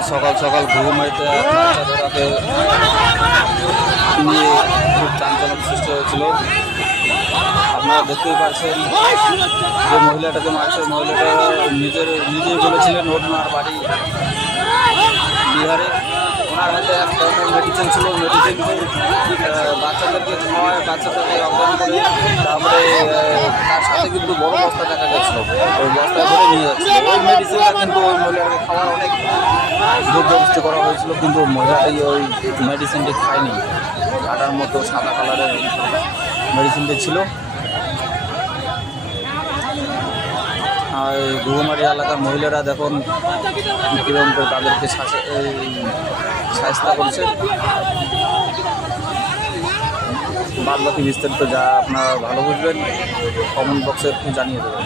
আজ সকাল সকাল ঘুঘুমারিতে বাচ্চাদেরকে নিয়ে খুব চাঞ্চল্য সৃষ্টি হয়েছিল। আপনারা দেখতেই পাচ্ছেন যে মহিলাটাকে মারছে, মহিলাটা নিজেই বলেছিলেন ওনার বাড়ি বিহারে। ওনার হাতে এক ধরনের মেডিসিন ছিল, মেডিসিন বাচ্চাদেরকে খাওয়ায়, বাচ্চাদেরকে অজ্ঞান করে, তারপরে তার সাথে কিন্তু বড় বস্তা দেখা গেছিল, ওই বস্তায় করে নিয়ে যাচ্ছিল। ওই মেডিসিনটা কিন্তু ওই মহিলাকে খাওয়ার অনেক জোরজবরদস্তি করা হয়েছিল, কিন্তু মহিলাটাই ওই মেডিসিনটি খায়নি। কাটার মতো সাদা কালারের মেডিসিনটি ছিল। আর ঘুঘুমারি এলাকার মহিলারা দেখুন কীরকম করে তাদেরকে শায়েস্তা করছে। বাদ বাকি বিস্তারিত যা আপনারা ভালো বুঝবেন কমেন্ট বক্সে একটু জানিয়ে দেবেন।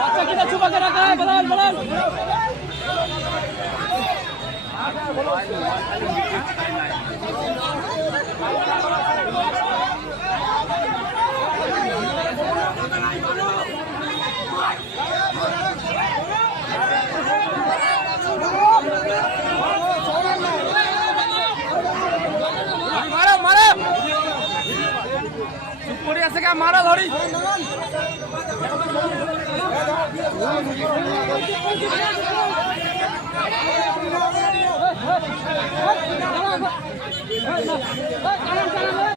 বাচ্চা কিনা চুপা করে রাখা है বলান বলান मारो मारो चुप করে আছে কা মারা ধরি